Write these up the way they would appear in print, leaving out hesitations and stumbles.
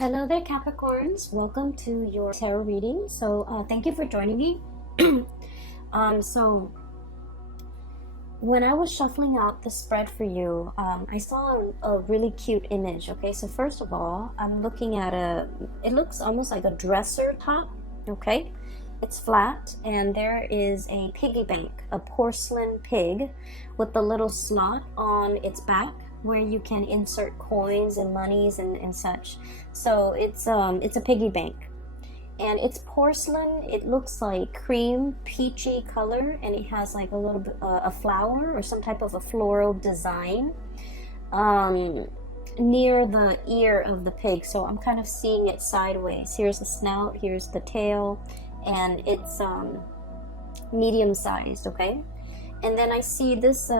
Hello there, Capricorns. Welcome to your tarot reading. Thank you for joining me. So when I was shuffling out the spread for you, I saw a really cute image. Okay, so first of all, I'm looking at it looks almost like a dresser top. Okay, it's flat, and there is a piggy bank, a porcelain pig with a little slot on its back where you can insert coins and monies and such. So it's a piggy bank, and it's porcelain. It looks like cream peachy color, and it has like a little bit a flower or some type of a floral design near the ear of the pig. So I'm kind of seeing it sideways. Here's the snout, here's the tail, and it's medium sized. Okay, and then I see this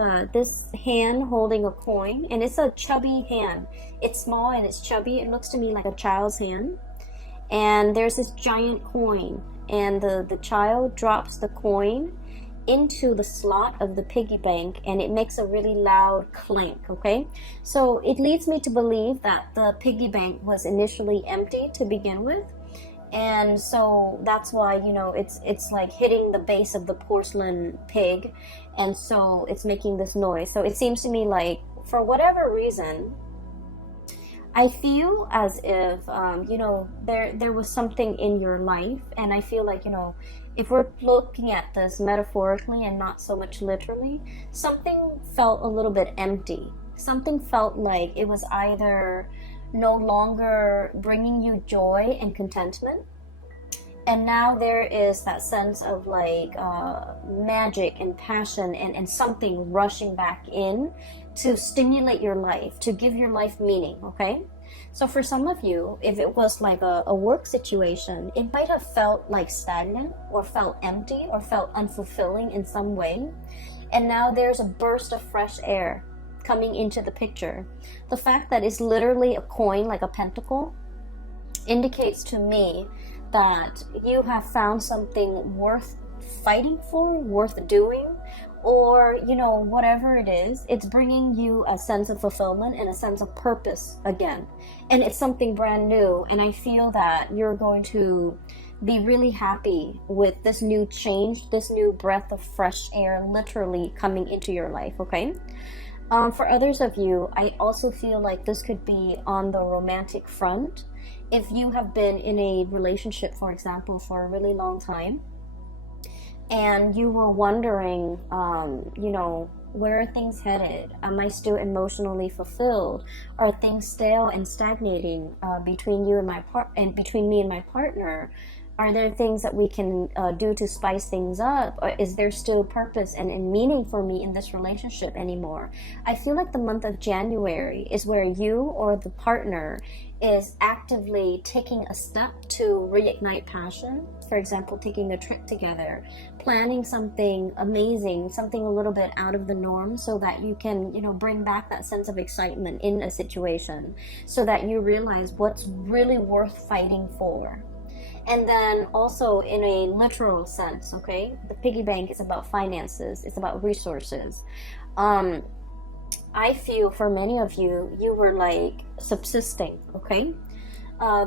hand holding a coin, and it's a chubby hand. It's small and it's chubby. It looks to me like a child's hand. And there's this giant coin, and the child drops the coin into the slot of the piggy bank, and it makes a really loud clank. Okay, so it leads me to believe that the piggy bank was initially empty to begin with, and so that's why, you know, it's like hitting the base of the porcelain pig, and so it's making this noise. So it seems to me like, for whatever reason, I feel as if you know, there was something in your life, and I feel like, you know, if we're looking at this metaphorically and not so much literally, something felt a little bit empty. Something felt like it was either no longer bringing you joy and contentment, and now there is that sense of like magic and passion and something rushing back in to stimulate your life, to give your life meaning. Okay, so for some of you, if it was like a work situation, it might have felt like stagnant or felt empty or felt unfulfilling in some way, and now there's a burst of fresh air coming into the picture. The fact that it's literally a coin, like a pentacle, indicates to me that you have found something worth fighting for, worth doing, or, you know, whatever it is, it's bringing you a sense of fulfillment and a sense of purpose again. And it's something brand new, and I feel that you're going to be really happy with this new change, this new breath of fresh air literally coming into your life. Okay, for others of you, I also feel like this could be on the romantic front. If you have been in a relationship, for example, for a really long time, and you were wondering, you know, where are things headed? Am I still emotionally fulfilled? Are things stale and stagnating between you and between me and my partner? Are there things that we can do to spice things up? Or is there still purpose and meaning for me in this relationship anymore? I feel like the month of January is where you or the partner is actively taking a step to reignite passion. For example, taking a trip together, planning something amazing, something a little bit out of the norm, so that you can, you know, bring back that sense of excitement in a situation, so that you realize what's really worth fighting for. And then also in a literal sense, okay, the piggy bank is about finances, it's about resources. I feel for many of you, you were like subsisting. Okay,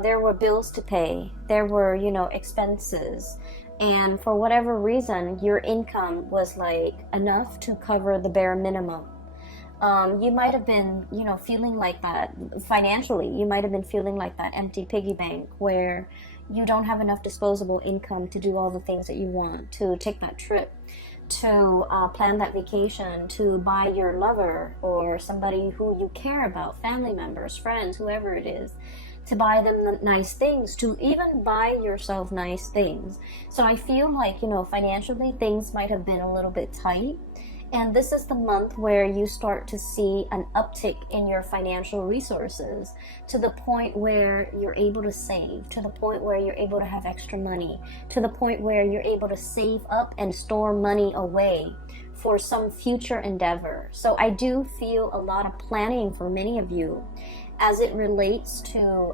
there were bills to pay, there were, you know, expenses, and for whatever reason, your income was like enough to cover the bare minimum. You might have been, you know, feeling like that financially. You might have been feeling like that empty piggy bank where you don't have enough disposable income to do all the things that you want, to take that trip, to plan that vacation, to buy your lover or somebody who you care about, family members, friends, whoever it is, to buy them nice things, to even buy yourself nice things. So I feel like, you know, financially things might have been a little bit tight. And this is the month where you start to see an uptick in your financial resources, to the point where you're able to save, to the point where you're able to have extra money, to the point where you're able to save up and store money away for some future endeavor. So I do feel a lot of planning for many of you as it relates to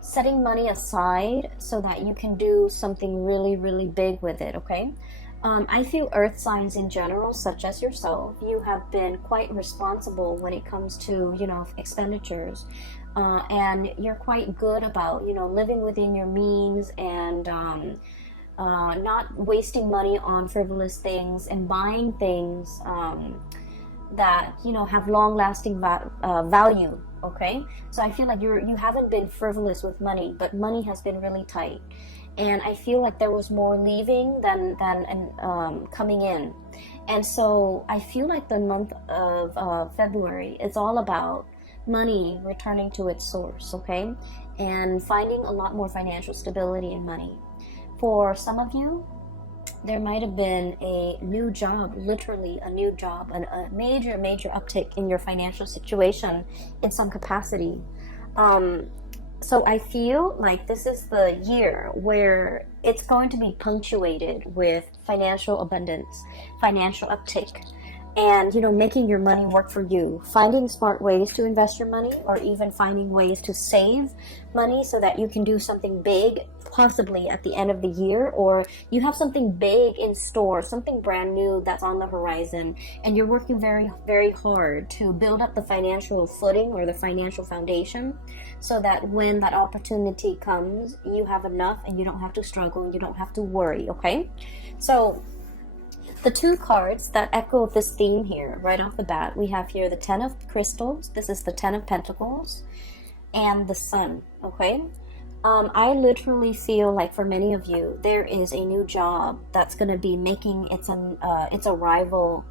setting money aside so that you can do something really, really big with it. Okay, I feel earth signs in general, such as yourself, you have been quite responsible when it comes to, expenditures. And you're quite good about, living within your means and not wasting money on frivolous things and buying things that, have long-lasting value. Okay, so I feel like you haven't been frivolous with money, but money has been really tight. And I feel like there was more leaving than coming in. And so I feel like the month of February is all about money returning to its source, okay? And finding a lot more financial stability in money. For some of you, there might have been a new job, literally a new job, and a major uptick in your financial situation in some capacity. So I feel like this is the year where it's going to be punctuated with financial abundance, financial uptick, and making your money work for you, finding smart ways to invest your money, or even finding ways to save money so that you can do something big, possibly at the end of the year, or you have something big in store, something brand new that's on the horizon, and you're working very, very hard to build up the financial footing or the financial foundation so that when that opportunity comes, you have enough and you don't have to struggle and you don't have to worry, okay? So the two cards that echo this theme here, right off the bat, we have here the Ten of Crystals, this is the Ten of Pentacles, and the Sun, okay? I literally feel like for many of you, there is a new job that's going to be making its arrival,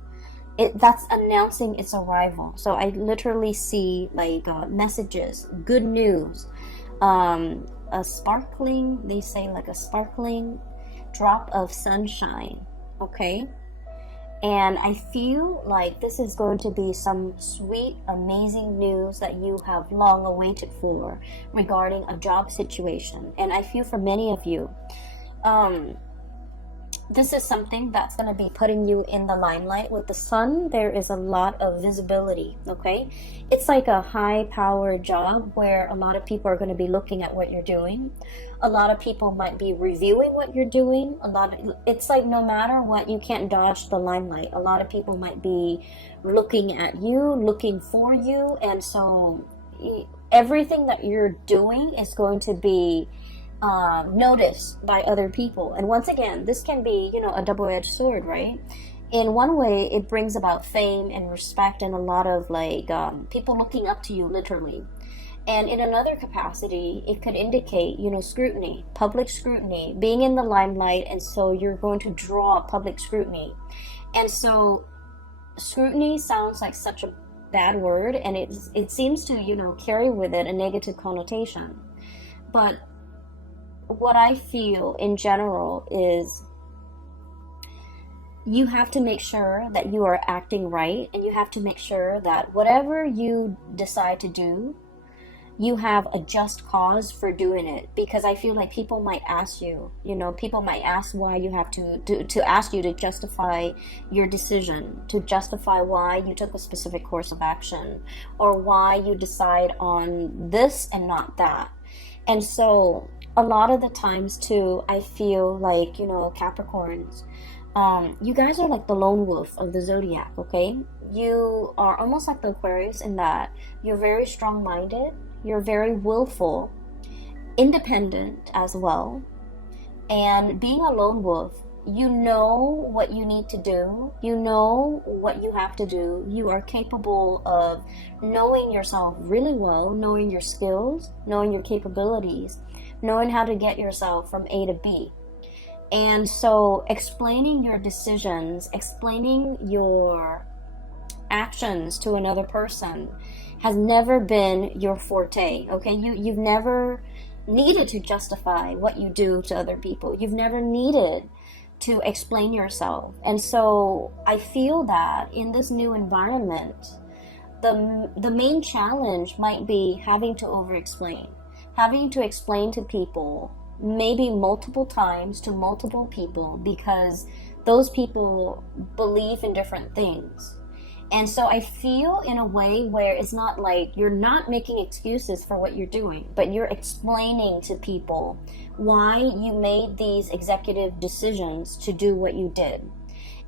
that's announcing its arrival. So I literally see like messages, good news, a sparkling, they say like a sparkling drop of sunshine, okay? And I feel like this is going to be some sweet, amazing news that you have long awaited for regarding a job situation. And I feel for many of you, this is something that's going to be putting you in the limelight. With the Sun, there is a lot of visibility, okay? It's like a high-powered job where a lot of people are going to be looking at what you're doing. A lot of people might be reviewing what you're doing. It's like no matter what, you can't dodge the limelight. A lot of people might be looking at you, looking for you, and so everything that you're doing is going to be noticed by other people. And once again, this can be, a double-edged sword, right? In one way, it brings about fame and respect and a lot of people looking up to you, literally. And in another capacity, it could indicate, scrutiny, public scrutiny, being in the limelight, and so you're going to draw public scrutiny. And so scrutiny sounds like such a bad word, and it seems to, carry with it a negative connotation. But what I feel in general is you have to make sure that you are acting right, and you have to make sure that whatever you decide to do, you have a just cause for doing it. Because I feel like people might ask you, people might ask why you have to ask you to justify your decision, to justify why you took a specific course of action, or why you decide on this and not that. And so a lot of the times too, I feel like, Capricorns, you guys are like the lone wolf of the zodiac, okay? You are almost like the Aquarius in that you're very strong-minded, you're very willful, independent as well, and being a lone wolf, you know what you need to do, you know what you have to do, you are capable of knowing yourself really well, knowing your skills, knowing your capabilities, knowing how to get yourself from A to B. And so explaining your decisions, explaining your actions to another person has never been your forte, okay? You've never needed to justify what you do to other people. You've never needed to explain yourself. And so I feel that in this new environment, the main challenge might be having to over-explain, having to explain to people maybe multiple times to multiple people, because those people believe in different things. And so I feel in a way where it's not like you're not making excuses for what you're doing, but you're explaining to people why you made these executive decisions to do what you did.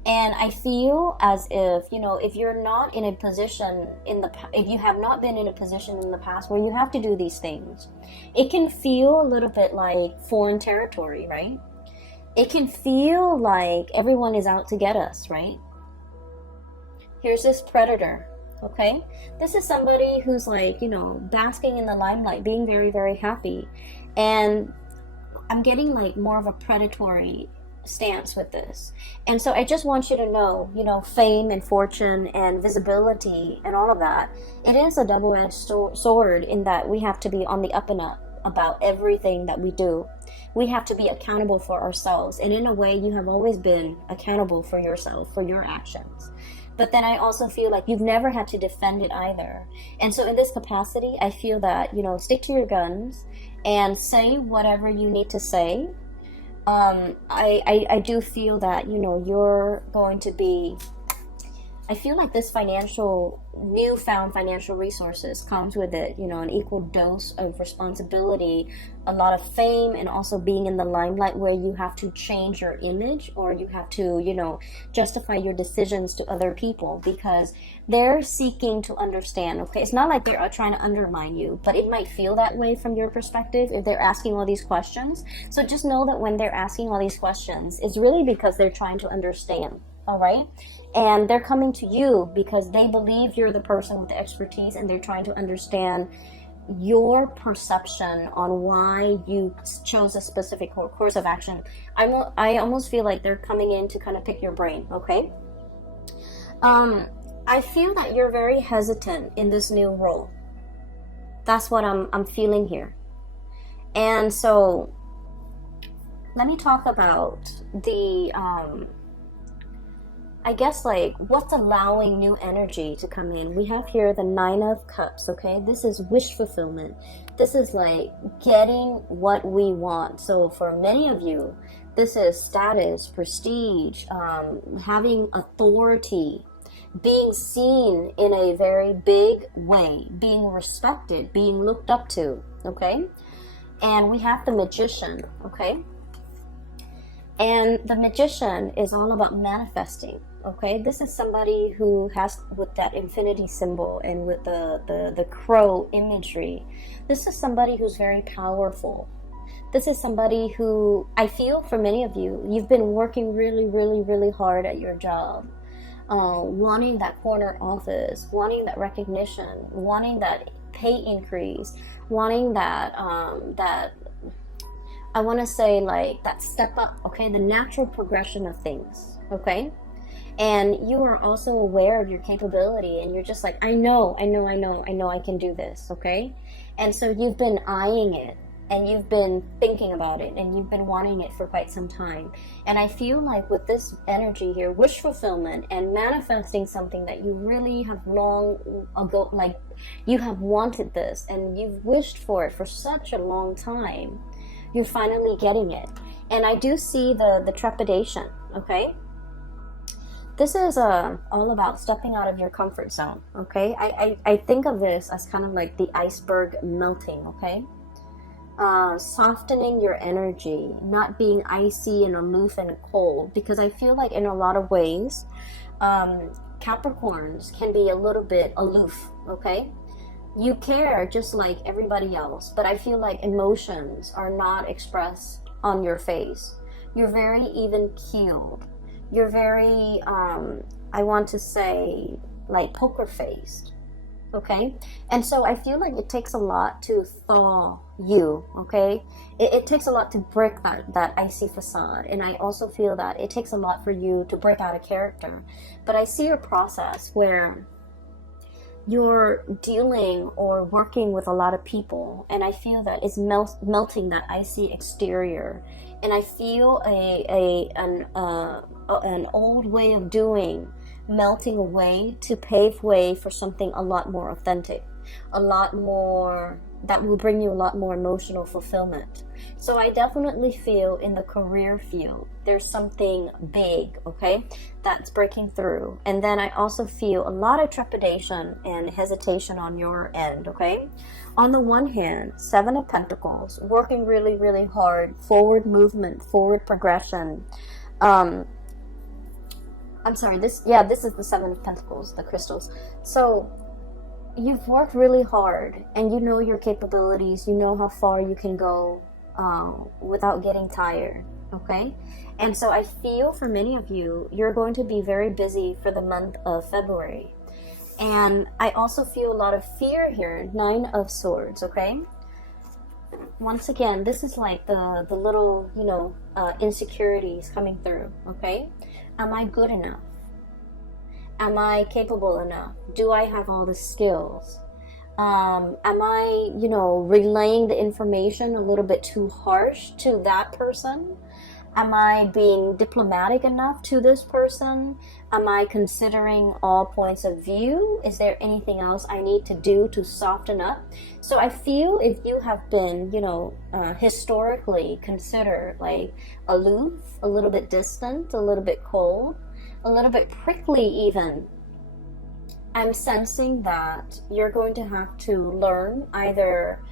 And I feel as if, you know, if you're not in a position if you have not been in a position in the past where you have to do these things, it can feel a little bit like foreign territory, right? It can feel like everyone is out to get us, right? Here's this predator, okay? This is somebody who's like, you know, basking in the limelight, being very, very happy. And I'm getting like more of a predatory stance with this. And so I just want you to know, you know, fame and fortune and visibility and all of that, it is a double-edged sword in that we have to be on the up and up about everything that we do. We have to be accountable for ourselves. And in a way, you have always been accountable for yourself, for your actions. But then I also feel like you've never had to defend it either. And so in this capacity, I feel that, you know, stick to your guns and say whatever you need to say. I do feel that, you know, you're going to be, I feel like this newfound financial resources comes with it, you know, an equal dose of responsibility, a lot of fame, and also being in the limelight where you have to change your image, or you have to, you know, justify your decisions to other people because they're seeking to understand, okay? It's not like they're trying to undermine you, but it might feel that way from your perspective if they're asking all these questions. So just know that when they're asking all these questions, it's really because they're trying to understand, all right? And they're coming to you because they believe you're the person with the expertise, and they're trying to understand your perception on why you chose a specific course of action. I almost feel like they're coming in to kind of pick your brain, okay? I feel that you're very hesitant in this new role. That's what I'm feeling here. And so let me talk about the I guess like what's allowing new energy to come in. We have here the 9 of Cups, okay? This is wish fulfillment. This is like getting what we want. So for many of you, this is status, prestige, having authority, being seen in a very big way, being respected, being looked up to, okay? And we have the Magician, okay? And the Magician is all about manifesting. Okay, this is somebody who has, with that infinity symbol and with the crow imagery, this is somebody who's very powerful. This is somebody who, I feel for many of you, you've been working really, really, really hard at your job, wanting that corner office, wanting that recognition, wanting that pay increase, wanting that, I want to say like that step up, okay, the natural progression of things, okay? And you are also aware of your capability, and you're just like, I know I can do this, okay? And so you've been eyeing it, and you've been thinking about it, and you've been wanting it for quite some time. And I feel like with this energy here, wish fulfillment and manifesting something that you really have long ago, like you have wanted this and you've wished for it for such a long time, you're finally getting it. And I do see the trepidation, okay? This is all about stepping out of your comfort zone, okay? I think of this as kind of like the iceberg melting, okay? Softening your energy, not being icy and aloof and cold, because I feel like in a lot of ways, Capricorns can be a little bit aloof, okay? You care just like everybody else, but I feel like emotions are not expressed on your face. You're very even-keeled. You're very, I want to say, like poker-faced, okay? And so I feel like it takes a lot to thaw you, okay? It takes a lot to break that icy facade. And I also feel that it takes a lot for you to break out a character. But I see a process where you're dealing or working with a lot of people, and I feel that it's melting that icy exterior. And I feel an old way of doing melting away to pave way for something a lot more authentic. a lot more, that will bring you a lot more emotional fulfillment. So I definitely feel in the career field, there's something big, okay, that's breaking through. And then I also feel a lot of trepidation and hesitation on your end, okay? On the one hand, Seven of Pentacles, working really, really hard, forward movement, forward progression. I'm sorry, this is the Seven of Pentacles, the crystals. So you've worked really hard and you know your capabilities, you know how far you can go without getting tired, okay? And so I feel for many of you, you're going to be very busy for the month of February. And I also feel a lot of fear here, Nine of Swords, okay? Once again, this is like the little, insecurities coming through, okay? Am I good enough? Am I capable enough? Do I have all the skills? Am I, relaying the information a little bit too harsh to that person? Am I being diplomatic enough to this person? Am I considering all points of view? Is there anything else I need to do to soften up? So I feel if you have been, historically considered like aloof, a little bit distant, a little bit cold, a little bit prickly even, I'm sensing that you're going to have to learn either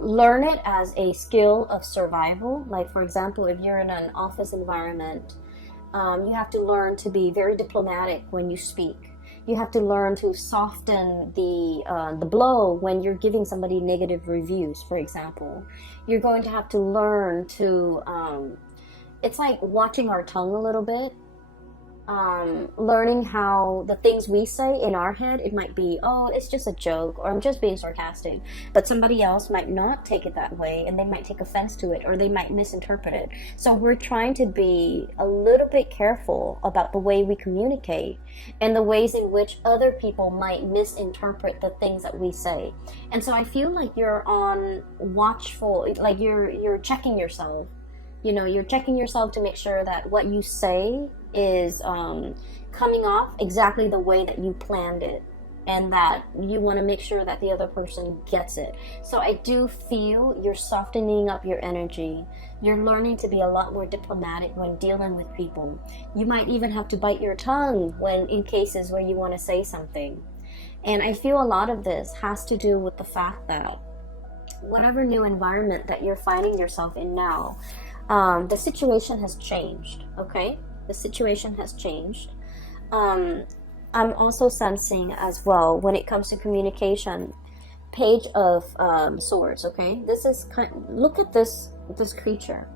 learn it as a skill of survival. Like, for example, if you're in an office environment, you have to learn to be very diplomatic when you speak. You have to learn to soften the blow when you're giving somebody negative reviews, for example. You're going to have to learn to, it's like watching our tongue a little bit. Learning how the things we say in our head, it might be, oh, it's just a joke, or I'm just being sarcastic, but somebody else might not take it that way, and they might take offense to it, or they might misinterpret it. So we're trying to be a little bit careful about the way we communicate and the ways in which other people might misinterpret the things that we say. And so I feel like you're on watchful, like you're checking yourself. You're checking yourself to make sure that what you say is coming off exactly the way that you planned it, and that you want to make sure that the other person gets it. So I do feel you're softening up your energy. You're learning to be a lot more diplomatic when dealing with people. You might even have to bite your tongue when in cases where you want to say something. And I feel a lot of this has to do with the fact that whatever new environment that you're finding yourself in now, the situation has changed, okay? The situation has changed. I'm also sensing as well, when it comes to communication, Page of Swords, okay? This is look at this creature.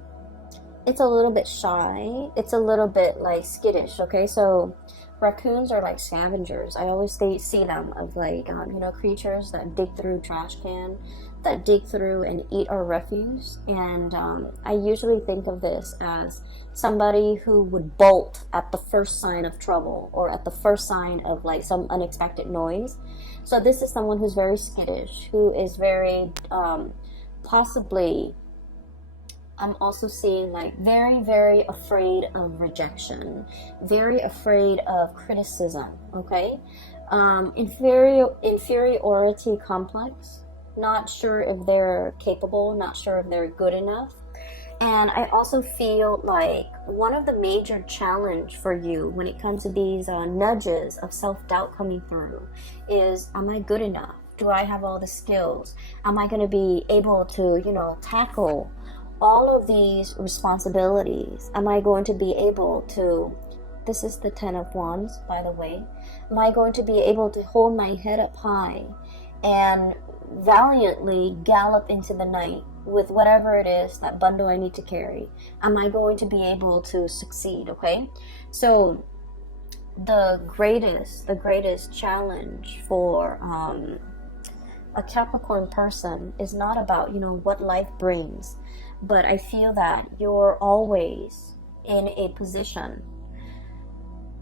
It's a little bit shy. It's a little bit like skittish, okay? So raccoons are like scavengers. I always see them of like, creatures that dig through trash can, that dig through and eat our refuse. And I usually think of this as somebody who would bolt at the first sign of trouble, or at the first sign of like some unexpected noise. So this is someone who's very skittish, who is very possibly, I'm also seeing like very, very afraid of rejection, very afraid of criticism, okay? Inferiority complex, not sure if they're capable, not sure if they're good enough. And I also feel like one of the major challenge for you when it comes to these nudges of self-doubt coming through is, am I good enough? Do I have all the skills? Am I going to be able to, tackle all of these responsibilities? Am I going to be able to, this is the 10 of Wands, by the way, am I going to be able to hold my head up high and valiantly gallop into the night with whatever it is, that bundle I need to carry? Am I going to be able to succeed, okay? So the greatest challenge for a Capricorn person is not about, what life brings, but I feel that you're always in a position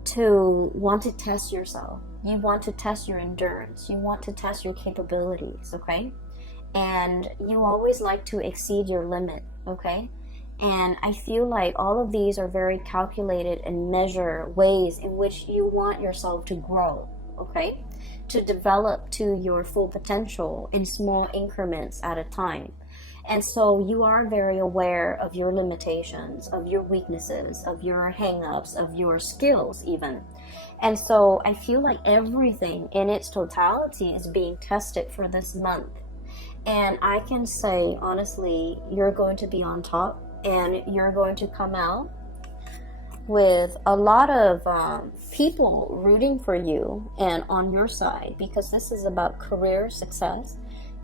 to want to test yourself. You want to test your endurance. You want to test your capabilities, okay? And you always like to exceed your limit, okay? And I feel like all of these are very calculated and measure ways in which you want yourself to grow, okay? to develop to your full potential in small increments at a time. And so you are very aware of your limitations, of your weaknesses, of your hang-ups, of your skills even. And so I feel like everything in its totality is being tested for this month. And I can say, honestly, you're going to be on top, and you're going to come out with a lot of people rooting for you and on your side, because this is about career success,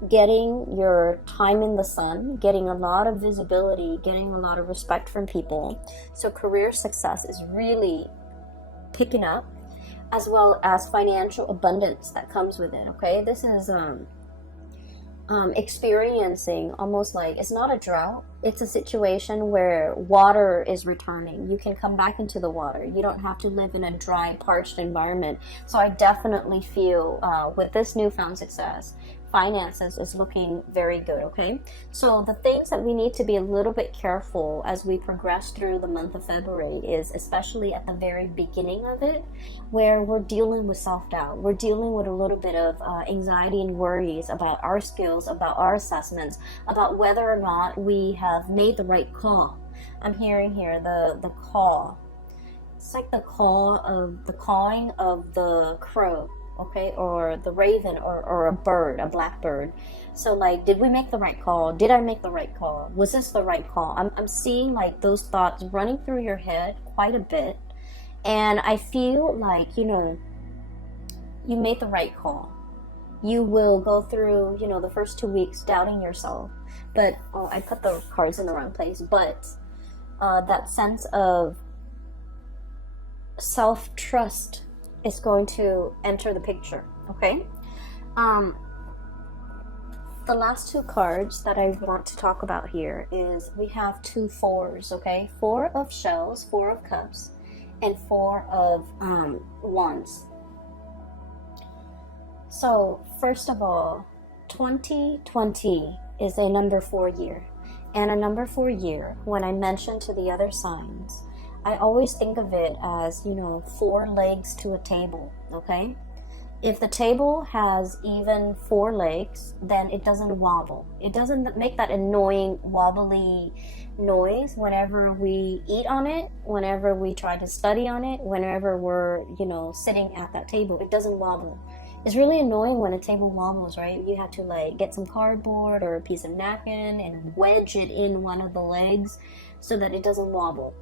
getting your time in the sun, getting a lot of visibility, getting a lot of respect from people. So career success is really picking up, as well as financial abundance that comes with it. Okay, this is experiencing almost like, it's not a drought, it's a situation where water is returning. You can come back into the water. You don't have to live in a dry, parched environment. So I definitely feel with this newfound success, finances is looking very good. Okay, so the things that we need to be a little bit careful as we progress through the month of February is especially at the very beginning of it, where we're dealing with self-doubt. We're dealing with a little bit of anxiety and worries about our skills, about our assessments, about whether or not we have made the right call. I'm hearing here the call. It's like the cawing of the crow, okay, or the raven, or a bird, a blackbird. So like, did we make the right call? Did I make the right call? Was this the right call? I'm seeing like those thoughts running through your head quite a bit. And I feel like, you know, you made the right call. You will go through, you know, the first 2 weeks doubting yourself. But, oh, I put the cards in the wrong place. But that sense of self-trust is going to enter the picture, okay? The last two cards that I want to talk about here is, we have 2 fours, okay? 4 of shells, 4 of cups, and 4 of wands. So first of all, 2020 is a number 4 year. And a number 4 year, when I mention to the other signs, I always think of it as, you know, 4 legs to a table, okay? If the table has even 4 legs, then it doesn't wobble. It doesn't make that annoying wobbly noise whenever we eat on it, whenever we try to study on it, whenever we're, you know, sitting at that table. It doesn't wobble. It's really annoying when a table wobbles, right? You have to like get some cardboard or a piece of napkin and wedge it in one of the legs so that it doesn't wobble.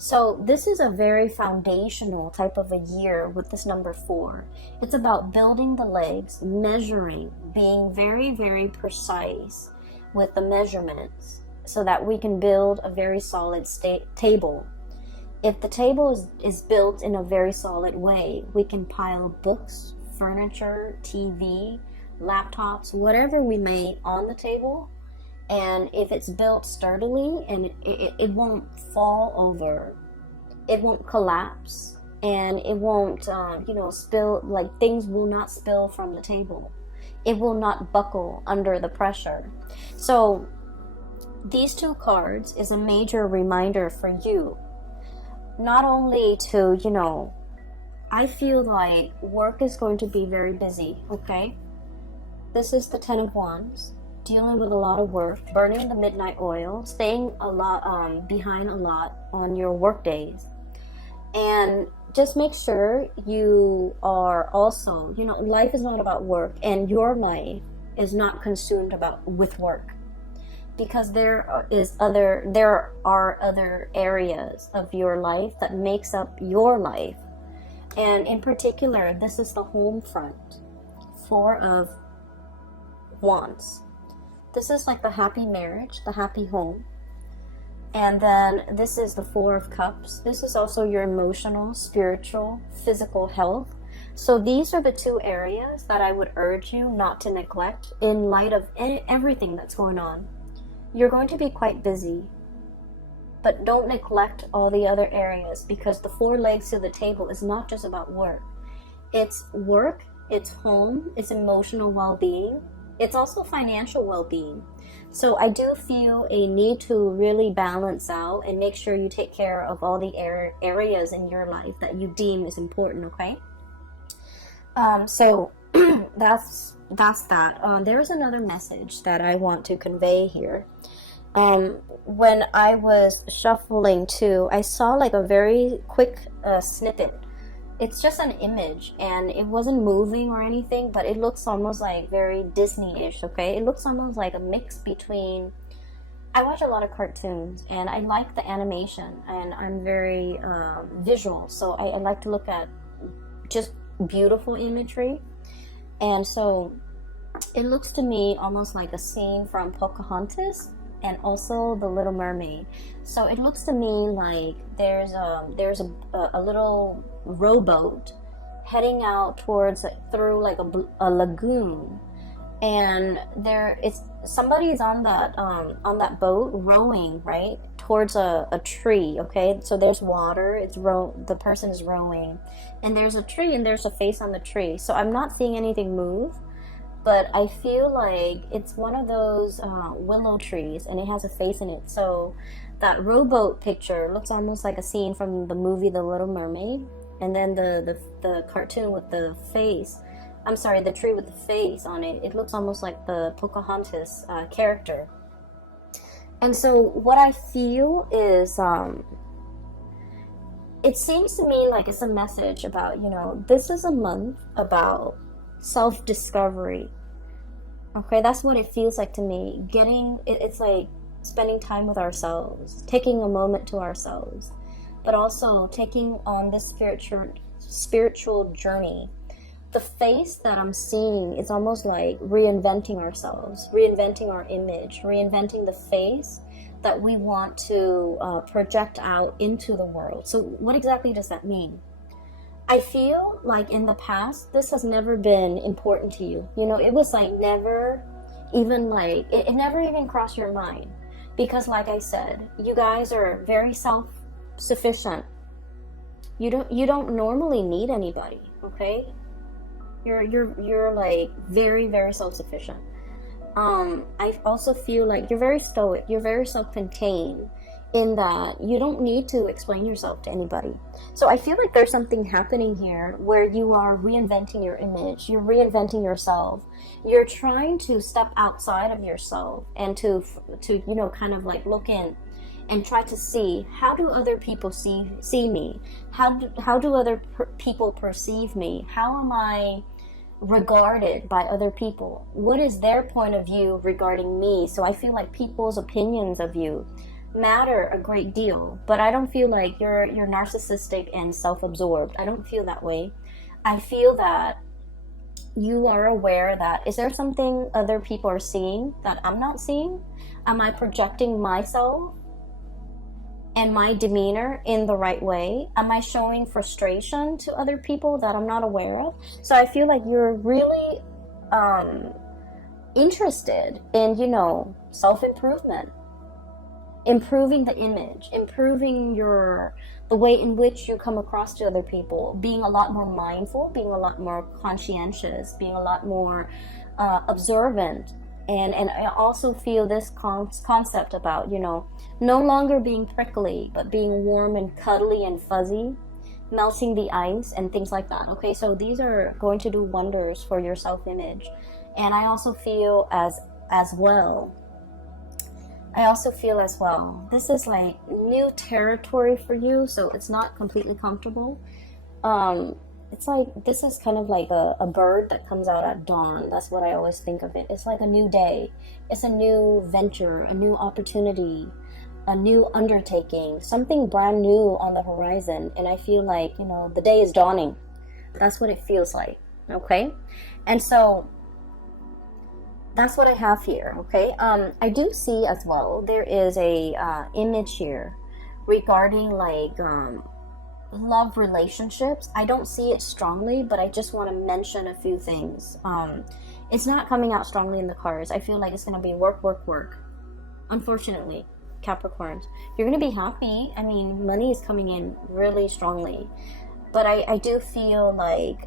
So this is a very foundational type of a year with this number 4. It's about building the legs, measuring, being very, very precise with the measurements so that we can build a very solid table. If the table is built in a very solid way, we can pile books, furniture, TV, laptops, whatever we may on the table. And if it's built sturdily, and it won't fall over, it won't collapse, and it won't, you know, spill, like things will not spill from the table. It will not buckle under the pressure. So these 2 cards is a major reminder for you, not only to, you know, I feel like work is going to be very busy, okay? This is the 10 of Wands. Dealing with a lot of work, burning the midnight oil, staying a lot behind a lot on your work days. And just make sure you are also, you know, life is not about work, and your life is not consumed with work, because there are other areas of your life that makes up your life. And in particular, this is the home front, 4 of Wands. This is like the happy marriage, the happy home. And then this is the 4 of Cups. This is also your emotional, spiritual, physical health. So these are the 2 areas that I would urge you not to neglect in light of everything that's going on. You're going to be quite busy, but don't neglect all the other areas, because the 4 legs to the table is not just about work. It's work, it's home, it's emotional well-being. It's also financial well-being. So I do feel a need to really balance out and make sure you take care of all the areas in your life that you deem is important, okay? So that's that. There's another message that I want to convey here. When I was shuffling too, I saw like a very quick snippet. It's just an image, and it wasn't moving or anything, but it looks almost like very Disney-ish, okay? It looks almost like a mix between... I watch a lot of cartoons, and I like the animation, and I'm very visual, so I like to look at just beautiful imagery. And so it looks to me almost like a scene from Pocahontas and also The Little Mermaid. So it looks to me like there's a little rowboat heading out towards through like a lagoon, and somebody's on that boat rowing right towards a tree. Okay, so there's water. The person is rowing, and there's a tree, and there's a face on the tree. So I'm not seeing anything move, but I feel like it's one of those willow trees, and it has a face in it. So that rowboat picture looks almost like a scene from the movie The Little Mermaid, and then the cartoon with the face. I'm sorry, the tree with the face on it. It looks almost like the Pocahontas character. And so what I feel is, it seems to me like it's a message about, this is a month about self-discovery. Okay, that's what it feels like to me. It's like spending time with ourselves, taking a moment to ourselves, but also taking on this spiritual journey. The face that I'm seeing is almost like reinventing ourselves, reinventing our image, reinventing the face that we want to project out into the world. So what exactly does that mean? I feel like in the past, this has never been important to you. It was like never even like, it never even crossed your mind. Because like I said, you guys are very self-sufficient. You don't normally need anybody, okay? You're like very, very self-sufficient. I also feel like you're very stoic. You're very self-contained in that you don't need to explain yourself to anybody. So I feel like there's something happening here where you are reinventing your image. You're reinventing yourself. You're trying to step outside of yourself and to kind of like look in and try to see, how do other people see me? How do other people perceive me? How am I regarded by other people? What is their point of view regarding me? So I feel like people's opinions of you matter a great deal, but I don't feel like you're narcissistic and self-absorbed. I don't feel that way. I feel that you are aware that, is there something other people are seeing that I'm not seeing? Am I projecting myself and my demeanor in the right way? Am I showing frustration to other people that I'm not aware of? So I feel like you're really interested in, self-improvement, improving the image, improving the way in which you come across to other people, being a lot more mindful, being a lot more conscientious, being a lot more observant. And I also feel this concept about, no longer being prickly, but being warm and cuddly and fuzzy, melting the ice and things like that. Okay, so these are going to do wonders for your self-image. And I also feel as well, this is like new territory for you, so it's not completely comfortable. It's like, this is kind of like a bird that comes out at dawn. That's what I always think of it. It's like a new day. It's a new venture, a new opportunity, a new undertaking, something brand new on the horizon. And I feel like, the day is dawning. That's what it feels like, okay? And so that's what I have here, okay? I do see as well, there is a image here regarding like love relationships. I don't see it strongly, but I just want to mention a few things. It's not coming out strongly in the cards. I feel like it's going to be work, work, work. Unfortunately, Capricorns, you're going to be happy. I mean, money is coming in really strongly, but I do feel like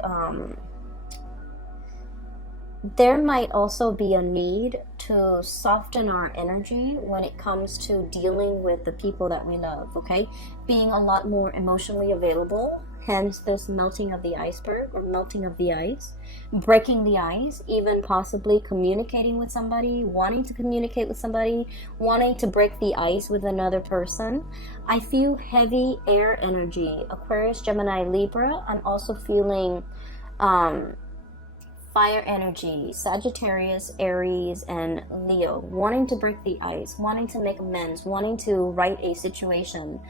there might also be a need to soften our energy when it comes to dealing with the people that we love, okay? Being a lot more emotionally available hence this melting of the iceberg or melting of the ice, breaking the ice, even possibly communicating with somebody, wanting to communicate with somebody, wanting to break the ice with another person. I feel heavy air energy, Aquarius, Gemini, Libra. I'm also feeling fire energy, Sagittarius, Aries, and Leo, wanting to break the ice, wanting to make amends, wanting to right a situation,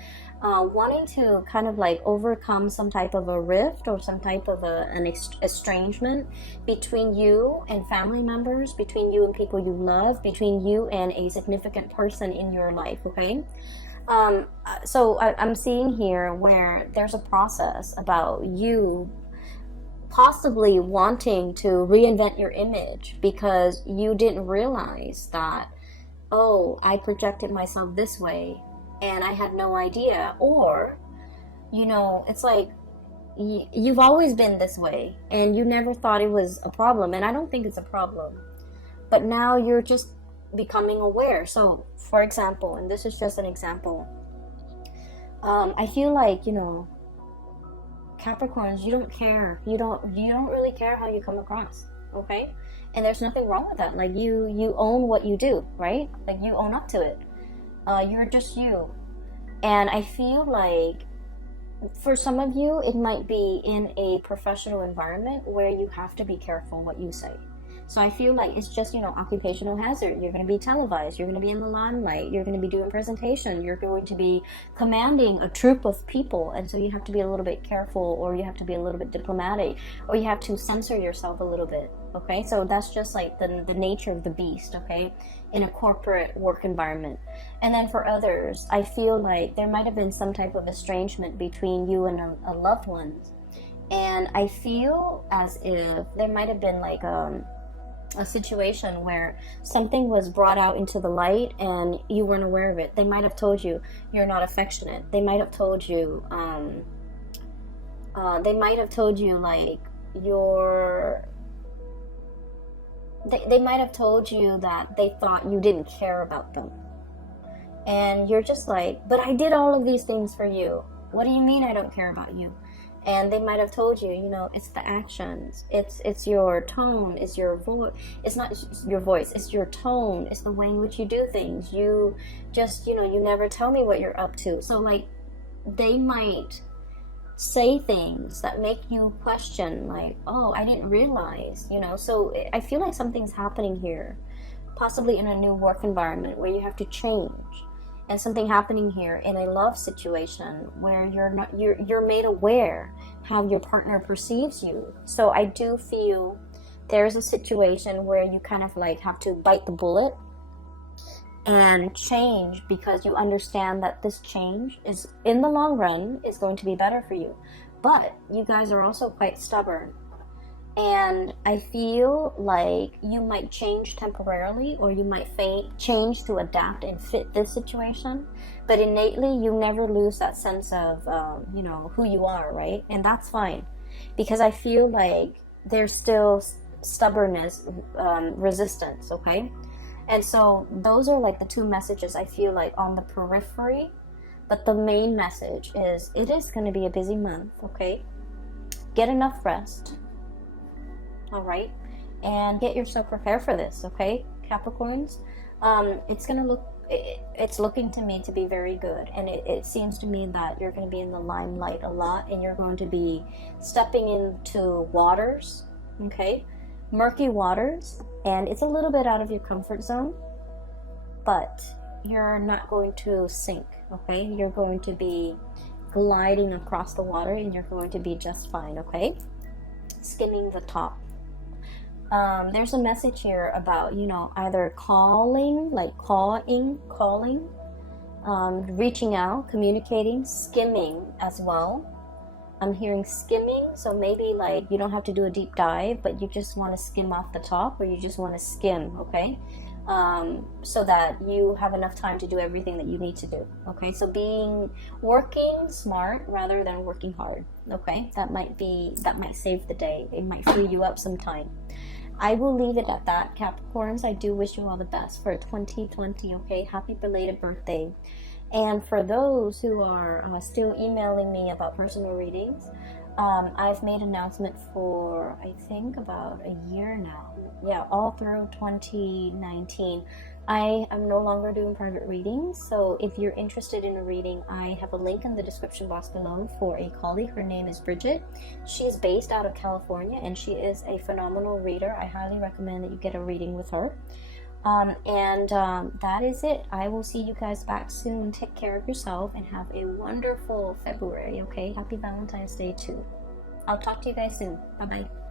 wanting to kind of like overcome some type of a rift or some type of an estrangement between you and family members, between you and people you love, between you and a significant person in your life, okay? So I'm seeing here where there's a process about you possibly wanting to reinvent your image because you didn't realize that, oh, I projected myself this way and I had no idea. Or, you know, it's like you've always been this way and you never thought it was a problem. And I don't think it's a problem, but now you're just becoming aware. So for example, and this is just an example, I feel like, you know, Capricorns, you don't care. You don't really care how you come across, okay? And there's nothing wrong with that. Like you own what you do, right? Like you own up to it. You're just you. And I feel like for some of you, it might be in a professional environment where you have to be careful what you say. So I feel like it's just, you know, occupational hazard. You're going to be televised. You're going to be in the limelight. You're going to be doing presentation. You're going to be commanding a troop of people. And so you have to be a little bit careful, or you have to be a little bit diplomatic, or you have to censor yourself a little bit. Okay. So that's just like the nature of the beast. Okay. In a corporate work environment. And then for others, I feel like there might have been some type of estrangement between you and a loved one. And I feel as if there might have been like a situation where something was brought out into the light and you weren't aware of it. They might have told you you're not affectionate. They might have told you like they might have told you that they thought you didn't care about them. And you're just like, but I did all of these things for you. What do you mean I don't care about you? And they might have told you, you know, it's the actions, it's your tone, it's your voice, it's not your voice, it's your tone, it's the way in which you do things. You just, you know, you never tell me what you're up to. So like, they might say things that make you question, like, oh, I didn't realize, you know. So I feel like something's happening here, possibly in a new work environment where you have to change. And something happening here in a love situation where you're made aware how your partner perceives you. So I do feel there's a situation where you kind of like have to bite the bullet and change, because you understand that this change is, in the long run, is going to be better for you. But you guys are also quite stubborn. And I feel like you might change temporarily, or you might change to adapt and fit this situation. But innately, you never lose that sense of, you know, who you are, right? And that's fine. Because I feel like there's still stubbornness, resistance, okay? And so those are like the two messages I feel like on the periphery. But the main message is, it is going to be a busy month, okay? Get enough rest. All right, and get yourself prepared for this, okay, Capricorns? It's looking to me to be very good, and it seems to me that you're going to be in the limelight a lot, and you're going to be stepping into waters, okay, murky waters, and it's a little bit out of your comfort zone, but you're not going to sink, okay? You're going to be gliding across the water, and you're going to be just fine, okay? Skimming the top. There's a message here about, you know, either calling, like calling, reaching out, communicating, skimming as well. I'm hearing skimming, so maybe like you don't have to do a deep dive, but you just want to skim off the top, or you just want to skim, okay? So that you have enough time to do everything that you need to do, okay? So working smart rather than working hard, okay? That might save the day. It might free you up some time. I will leave it at that, Capricorns. I do wish you all the best for 2020, okay? Happy belated birthday. And for those who are still emailing me about personal readings, I've made an announcement for, I think, about a year now. Yeah, all through 2019. I am no longer doing private readings, so if you're interested in a reading, I have a link in the description box below for a colleague. Her name is Bridget. She's based out of California, and she is a phenomenal reader. I highly recommend that you get a reading with her. That is it. I will see you guys back soon. Take care of yourself and have a wonderful February, okay? Happy Valentine's Day too. I'll talk to you guys soon. Bye-bye.